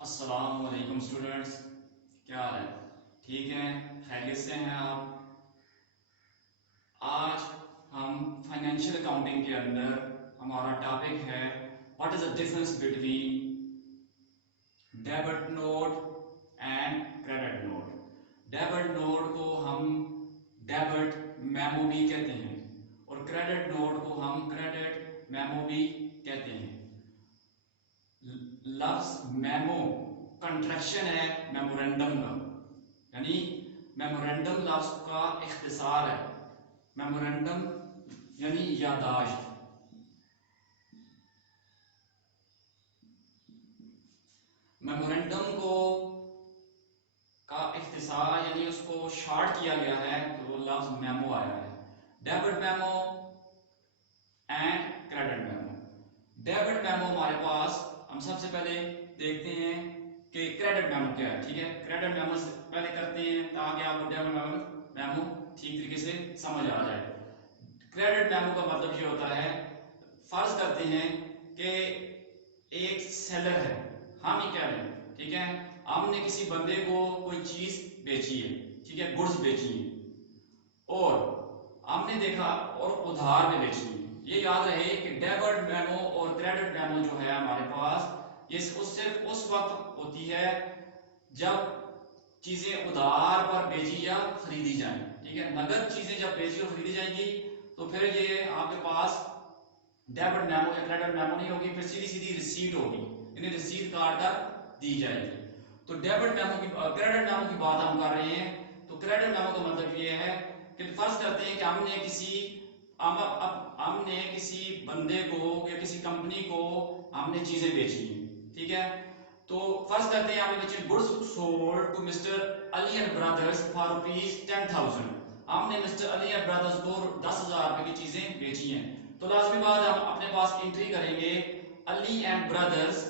السلام علیکم اسٹوڈنٹس، کیا حال ہے؟ ٹھیک ہیں؟ خیریت سے ہیں آپ؟ آج ہم فائنینشیل اکاؤنٹنگ کے اندر ہمارا ٹاپک ہے what is the difference between debit note and credit note. Debit note کو ہم ڈیبٹ میمو بھی کہتے ہیں اور کریڈٹ نوٹ کو ہم کریڈٹ میمو بھی کہتے ہیں۔ لفظ میمو کنٹریکشن ہے میمورینڈم کا، یعنی میمورینڈم لفظ کا اختصار ہے۔ میمورینڈم یعنی یادداشت۔ میمورینڈم کو کا اختصار یعنی اس کو شارٹ کیا گیا ہے تو وہ لفظ میمو آیا ہے۔ Debit memo and credit memo. Debit memo ہمارے پاس ہم سب سے پہلے دیکھتے ہیں کہ کریڈٹ میمو کیا ہے، ٹھیک ہے؟ کریڈٹ میمو سے پہلے کرتے ہیں تاکہ آپ کو ڈیبٹ میمو ٹھیک طریقے سے سمجھ آ جائے۔ کریڈٹ میمو کا مطلب یہ ہوتا ہے، فرض کرتے ہیں کہ ایک سیلر ہے، ہم ہی کہہ رہے ہیں، ٹھیک ہے؟ ہم نے کسی بندے کو کوئی چیز بیچی ہے، ٹھیک ہے، گڈس بیچی ہے اور ہم نے دیکھا اور ادھار میں بیچی ہے۔ یہ یاد رہے کہ ڈیبٹ میمو اور کریڈٹ میمو جو ہے ہمارے پاس یہ صرف اس وقت ہوتی ہے جب چیزیں ادھار پر بیچی یا خریدی جائیں، ٹھیک ہے؟ نقد چیزیں جب بیچی اور خریدی جائیں گی تو پھر یہ آپ کے پاس ڈیبٹ میمو یا کریڈٹ میمو نہیں ہوگی، پھر سیدھی سیدھی ریسیٹ ہوگی، یعنی ریسیٹ کاٹ کر دی جائے گی۔ تو ڈیبٹ میمو کی کریڈٹ میمو کی بات ہم کر رہے ہیں، تو کریڈٹ میمو کا مطلب یہ ہے کہ فرض کرتے ہیں کہ ہم نے کسی بندے کو یا کسی کمپنی کو ہم نے چیزیں بیچی ہیں، ٹھیک ہے؟ تو فرض کرتے ہیں ہم نے بیچی goods sold to mister Ali and brothers for rupees 10,000۔ ہم نے مسٹر علی اینڈ برادرز کو 10,000 روپے کی چیزیں بیچی ہیں، تو لازمی بات ہم اپنے پاس انٹری کریں گے علی اینڈ برادرز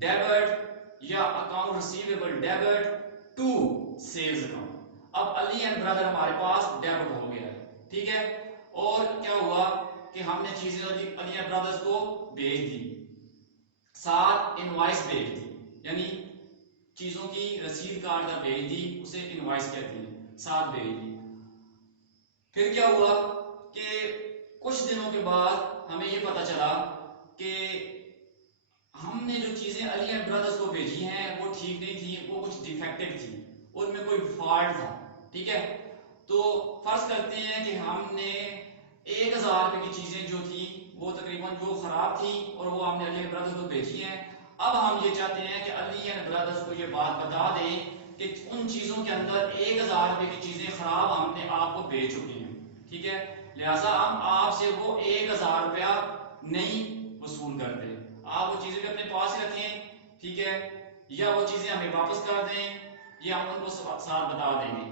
ڈیبٹ یا account receivable debit to sales account. اب علی اینڈ برادر ہمارے پاس ڈیبٹ ہو گیا ہے، ٹھیک ہے؟ اور کیا ہوا کہ ہم نے چیزیں علی اینڈ برادرز کو بیچ دی، ساتھ انوائس بھیج دی، یعنی چیزوں کی رسید کاٹ کر بھیج دی، اسے انوائس کہتے ہیں، ساتھ بھیج دی۔ پھر کیا ہوا کہ کچھ دنوں کے بعد ہمیں یہ پتا چلا کہ ہم نے جو چیزیں علی اینڈ برادرز کو بھیجی ہیں وہ ٹھیک نہیں تھی، وہ کچھ ڈیفیکٹڈ تھی، ان میں کوئی فالٹ تھا، ٹھیک ہے؟ تو فرض کرتے ہیں کہ ہم نے 1,000 روپے کی چیزیں جو تھی وہ تقریباً جو خراب تھی اور وہ ہم نے علی اینڈ برادرز کو بیچی ہیں۔ اب ہم یہ چاہتے ہیں کہ علی اینڈ برادرز کو یہ بات بتا دیں کہ ان چیزوں کے اندر 1,000 روپے کی چیزیں خراب ہم نے آپ کو بیچ چکی ہیں، ٹھیک ہے؟ لہٰذا ہم آپ سے وہ 1,000 روپیہ نہیں وصول کرتے، آپ وہ چیزیں بھی اپنے پاس ہی رکھیں، ٹھیک ہے؟ یا وہ چیزیں ہمیں واپس کر دیں یا ہم ان کو ساتھ بتا دیں گے،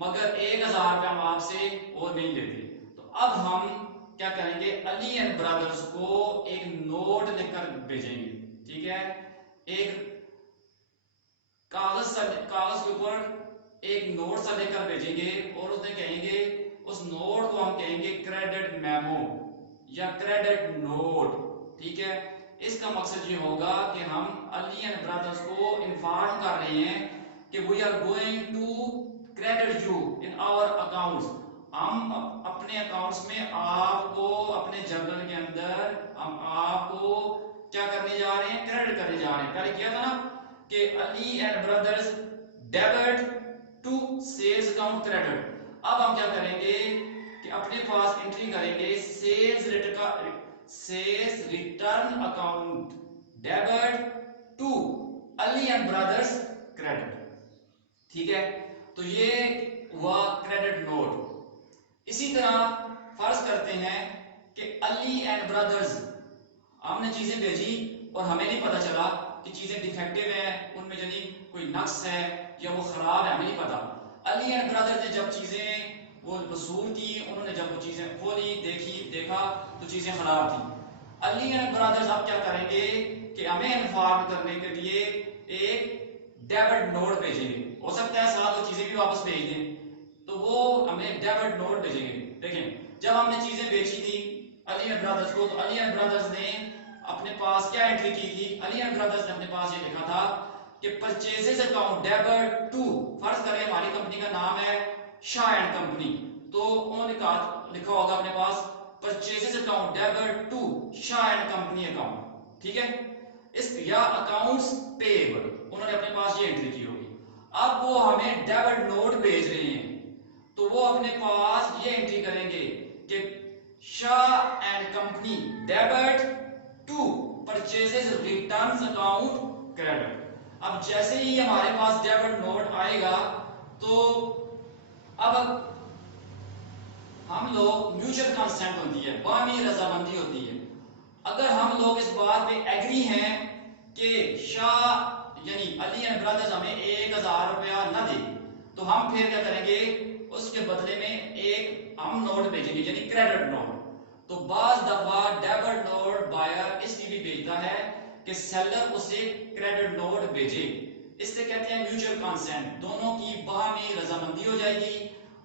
مگر 1,000 روپیہ ہم آپ سے اور نہیں لیتے۔ تو اب ہم کیا کریں گے، علی اینڈ برادرز کو ایک نوٹ لکھ کر بھیجیں گے، ٹھیک ہے؟ ایک کاغذ کے اوپر ایک نوٹ سا لے کر بھیجیں گے اور اسے کہیں گے، اس نوٹ کو ہم کہیں گے کریڈٹ میمو یا کریڈٹ نوٹ، ٹھیک ہے؟ اس کا مقصد یہ ہوگا کہ ہم علی اینڈ برادرز کو انفارم کر رہے ہیں کہ we are going to credit you in our accounts, ہم اپنے اکاؤنٹس میں آپ کو اپنے جنرل کے اندر ہم آپ کو کیا کرنے جا رہے ہیں، کریڈٹ کرنے جا رہے ہیں۔ پہلے کیا تھا نا کہ Ali and brothers debit to sales account credit, اب ہم کیا کریں گے کہ اپنے پاس انٹری کریں گے sales return account debit to Ali and brothers credit, ٹھیک ہے؟ تو یہ ہوا کریڈٹ نوٹ۔ اسی طرح فرض کرتے ہیں کہ علی اینڈ برادرز ہم نے چیزیں بھیجی اور ہمیں نہیں پتا چلا کہ چیزیں ڈیفیکٹیو ہیں، ان میں یعنی کوئی نقص ہے یا وہ خراب ہے، ہمیں نہیں پتا۔ علی اینڈ برادر نے جب چیزیں وہ وصول کی، انہوں نے جب وہ چیزیں کھولی دیکھا تو چیزیں خراب تھیں۔ علی اینڈ برادرز اب کیا کریں گے کہ ہمیں انفارم کرنے کے لیے ایک ڈیبٹ نوٹ بھیجیں گے، ہو سکتا ہے ساتھ وہ چیزیں بھی واپس بھیج دیں، تو وہ ہمیں ڈیبٹ نوٹ بھیجیں گے۔ دیکھیں جب ہم نے چیزیں بیچی تھی علی اینڈ برادرز کو، تو علی اینڈ برادرز نے اپنے پاس کیا انٹری کی تھی، علی اینڈ برادرز نے اپنے پاس یہ لکھا تھا کہ परचेजेस अकाउंट डेबिट टू, फर्ज करें हमारी कंपनी का नाम है शाह एंड कंपनी, तो उन्होंने कहा लिखा होगा अपने पास purchases account debit to Shah and company account, ठीक है। इस या अकाउंट्स पेएबल उन्होंने अपने पास ये एंट्री की होगी। अब वो हमें डेबिट नोट भेज रहे हैं तो वो अपने पास ये एंट्री करेंगे कि Shah and company debit to purchases returns account credit. अब जैसे ही हमारे पास डेबिट नोट आएगा तो अब हम लोग म्यूचुअल कंसेंट होती है, बामी रजामंदी होती है। अगर हम लोग इस बात पे एग्री हैं कि शाह यानी अली एंड ब्रदर्स हमें 1000 रुपया न दे, तो हम फिर क्या करेंगे, उसके बदले में एक हम नोट भेजेंगे यानी क्रेडिट नोट। तो बाज दफा डेबिट नोट बायर इसलिए भी भेजता है कि सेलर उसे क्रेडिट नोट भेजे। इससे कहते हैं म्यूचुअल कंसेंट, दोनों की बाहमी रजामंदी हो जाएगी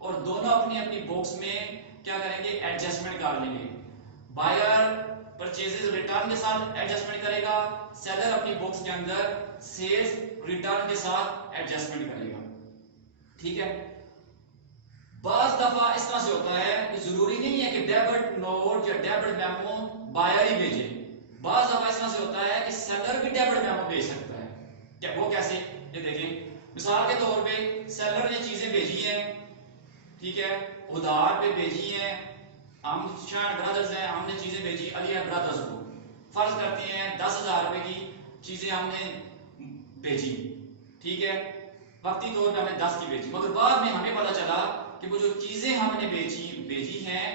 और दोनों अपनी अपनी बुक्स में क्या करेंगे, एडजस्टमेंट कर लेंगे। बायर परचेजेस रिटर्न के साथ एडजस्टमेंट करेगा, सेलर अपनी बुक्स के अंदर सेल्स रिटर्न के साथ एडजस्टमेंट करेगा, ठीक है। बाज दफा इस तरह से होता है कि जरूरी नहीं है कि डेबिट नोट या डेबिट मेमो बायर ही भेजे। बाज दफा इस तरह से होता है कि सेलर भी डेबिट मेमो भेज सकता है। क्या वो कैसे, ये देखें। मिसाल के तौर पे सेलर ने चीजें भेजी हैं, ठीक है, उधार पे भेजी हैं, हम शाह ब्रदर्स हैं, हमने चीजें भेजी अली ब्रदर्स को, फर्ज करते हैं 10,000 रुपए की चीजें हमने भेजी, ठीक है, वक्ती तौर पे हमने 10 की भेजी, मगर बाद में हमें पता चला कि वो जो चीजें हमने भेजी हैं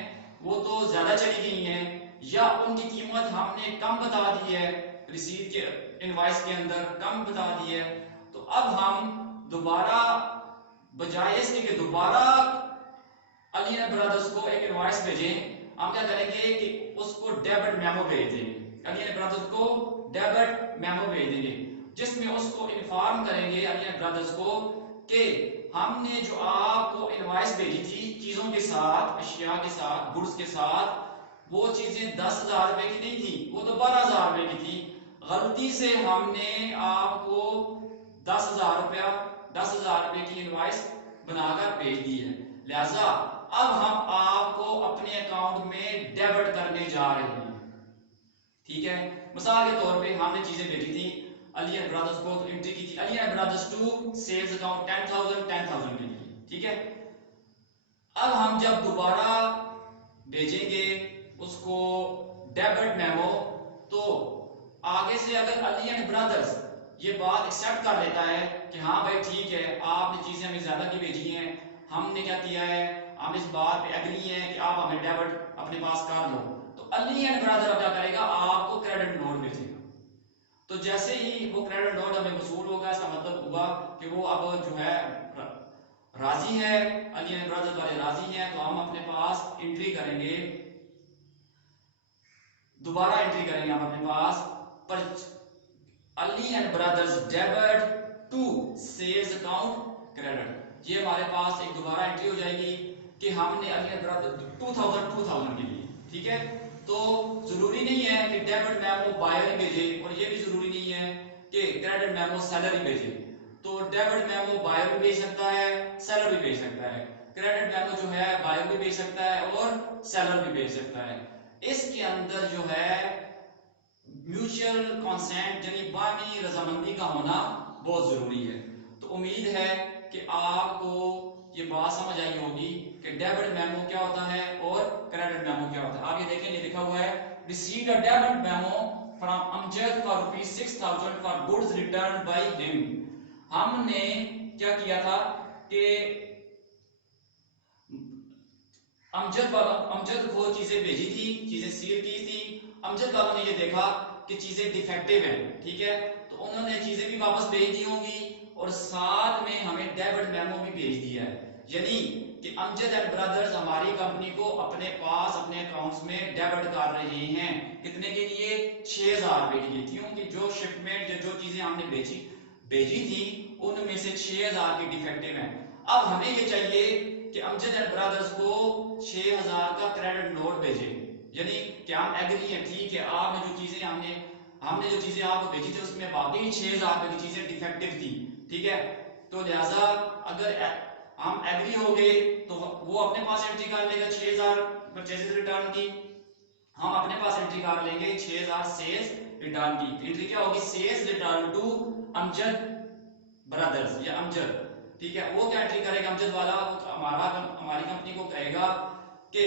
वो तो ज्यादा चली गई हैं या उनकी कीमत हमने कम बता दी है, रिसीट के इनवॉइस के अंदर कम बता दी है। तो अब हम दोबारा बजाय इसके कि दोबारा अली ब्रदर्स को एक इनवॉइस भेजें, हम क्या करेंगे कि उसको डेबिट मेमो भेज देंगे, अली ब्रदर्स को डेबिट मेमो भेज देंगे, जिसमें उसको इन्फॉर्म करेंगे अली ब्रदर्स को कि हमने जो आपको इनवॉइस भेजी थी चीजों के साथ, अशिया के साथ, गुड्स के साथ, वो चीजें 10,000 रुपए की नहीं थी, वो तो 12,000 रुपए की थी। गलती से हमने आपको 10,000 रुपए की इनवॉइस बनाकर भेज दी है, लिहाजा अब हम आपको अपने अकाउंट में डेबिट करने जा रहे हैं, ठीक है। मिसाल के तौर पे हमने चीजें भेजी थी अली एंड ब्रदर्स को, तो एंट्री की थी Ali and brothers to sales account 10,000 के लिए, ठीक है। अब हम जब दोबारा भेजेंगे उसको डेबिट मेमो, तो आगे से अगर अली एंड ब्रदर्स ये बात एक्सेप्ट कर लेता है कि हाँ भाई ठीक है, आपने चीजें हमें ज्यादा की भेजी हैं, हमने क्या किया है, हम इस बात पे एग्री हैं कि आप हमें डेबिट अपने पास कर लो, तो अली एंड ब्रदर क्या करेगा, आपको क्रेडिट नोट भेजेगा। तो जैसे ही वो क्रेडिट नोट हमें वसूल होगा, इसका मतलब हुआ कि वो अब जो है राजी है, अली एंड ब्रदर वाले राजी हैं, तो हम अपने पास एंट्री करेंगे, दोबारा एंट्री करेंगे हम अपने पास पर Ali and brothers debit to sales account credit. ये हमारे पास एक दोबारा एंट्री हो जाएगी कि हमने अली एंड ब्रदर 2000 के लिए, ठीक है। तो जरूरी नहीं है कि डेबिट मेमो बायर ही भेजे और ये भी जरूरी नहीं है कि क्रेडिट मेमो सेलर ही भेजे। तो डेबिट मेमो बायर भी भेज सकता है, सेलर भी भेज सकता है, क्रेडिट मेमो जो है बायर भी भेज सकता है और सेलर भी भेज सकता है। इसके अंदर जो है म्यूचुअल कंसेंट यानी बामी रजामंदी का होना बहुत जरूरी है। तो उम्मीद है कि आपको ये बात समझ आई होगी कि डेबिट मेमो क्या होता है और क्रेडिट मेमो क्या होता है। आप ये देखें, ये लिखा हुआ है received a debit memo from Amjad for ₹6,000 for goods returned by him. हमने क्या किया था कि अमजद को चीजें भेजी थी, चीजें सील की थी, अमजद वालों ने ये देखा कि चीजें डिफेक्टिव हैं, ठीक है, तो उन्होंने चीजें भी वापस भेज दी होंगी और साथ में हमें डेबिट मेमो भी भेज दिया है, यानी कि अमजद एंड ब्रदर्स हमारी कंपनी को अपने पास अपने अकाउंट्स में डेबिट कर रहे हैं। कितने के लिए? 6,000 रुपए के लिए, क्योंकि जो शिपमेंट जो चीजें हमने भेजी थी उनमें से 6,000 की डिफेक्टिव है। अब हमें ये चाहिए कि अमजद एंड ब्रदर्स को 6,000 का क्रेडिट नोट भेजे, यानी कि हम एग्री हैं, ठीक है, आपने जो चीजें हमने हमने जो चीजें आपको बेची थी उसमें वाकई 6,000 रुपए की चीजें डिफेक्टिव थी, ठीक है। तो लिहाजा अगर हम एग्री हो गए तो वो अपने पास एंट्री कर लेगा 6,000 परचेजेस रिटर्न की, हम अपने पास एंट्री कर लेंगे 6,000 सेल्स रिटर्न की। एंट्री क्या होगी? Sales return to Amjad brothers या अमजद, ठीक है। वो क्या एंट्री करेगा अमजद वाला? हमारी कंपनी को कहेगा कि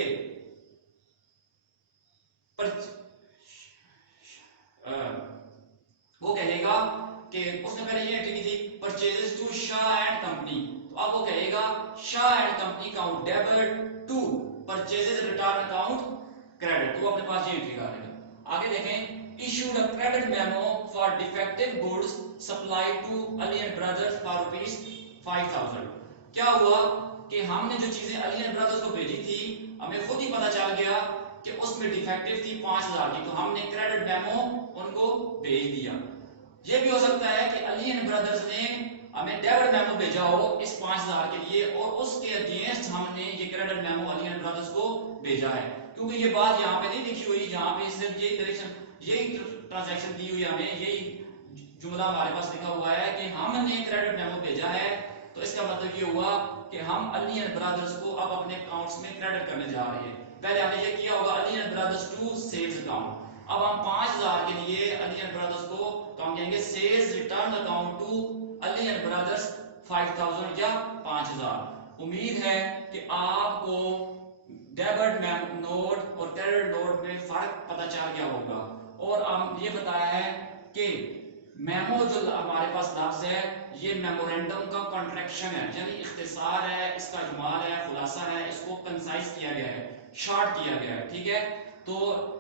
वो कहेगा कि उसने पहले ये एंट्री की थी purchases to Shah and company, तो अब वो कहेगा Shah and company account debit to purchases return account credit, तो अपने पास ये एंट्री कर लेगा। आगे देखें, issued a credit memo for defective goods supplied to Ali and Brothers for rupees 5,000। क्या हुआ कि हमने जो चीजें अली एंड ब्रदर्स को भेजी थी हमें खुद ही पता चल गया कि उसमें डिफेक्टिव थी 5,000 की, तो हमने क्रेडिट मेमो उनको भेज दिया। ये भी हो सकता है कि अली एंड ब्रदर्स ने हमें डेबिट मेमो भेजा हो इस 5,000 के लिए और उसके अगेंस्ट हमने ये credit memo Ali and brothers को भेजा है, क्योंकि ये बात यहाँ पे नहीं लिखी हुई, यहाँ पे सिर्फ यही डायरेक्शन, यही ट्रांजैक्शन दी हुई है हमें, यही जुमला हमारे पास लिखा हुआ है कि हमने क्रेडिट मेमो भेजा है, तो इसका मतलब ये हुआ कि हम अली एंड ब्रदर्स को अब अपने अकाउंट्स में क्रेडिट करने जा रहे हैं। पहले हमने ये किया होगा Ali and brothers to sales account, अब हम 5,000 के लिए अली एंड ब्रदर्स को तो हम कहेंगे sales return account to Ali and brothers 5,000 या 5,000। उम्मीद है कि आपको डेबिट नोट और क्रेडिट नोट में फर्क पता चल गया होगा, और हम ये बताया है कि मेमो जो हमारे पास लफ्ज है ये मेमोरेंडम का कॉन्ट्रैक्शन है, यानी इख्तिसार है, इसका इजमाल है, खुलासा है, इसको कंसाइज किया गया है, शॉर्ट किया गया है, ठीक है। तो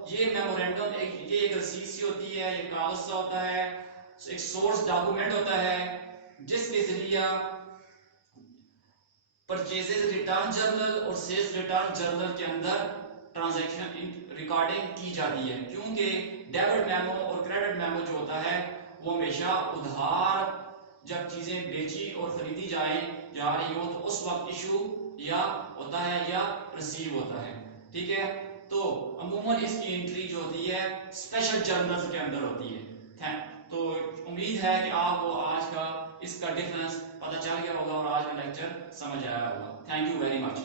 ये मेमोरेंडम ये एक रसीद सी होती है, ये कागज सा होता है, एक सोर्स डॉक्यूमेंट होता है जिसके जरिए परचेजेस रिटर्न जर्नल और सेल्स रिटर्न जर्नल के अंदर ट्रांजैक्शन रिकॉर्डिंग की जाती है, क्योंकि डेबिट मेमो और क्रेडिट मेमो जो होता है वो हमेशा उधार जब चीजें बेची और खरीदी जा रही हो तो उस वक्त इशू या होता है या रिसीव होता है, ठीक है। तो अमूमन इसकी एंट्री जो होती है स्पेशल जर्नल्स के अंदर होती है। तो उम्मीद है कि आपको आज का इसका डिफरेंस पता चल गया होगा और आज का लेक्चर समझ आया होगा। Thank you very much.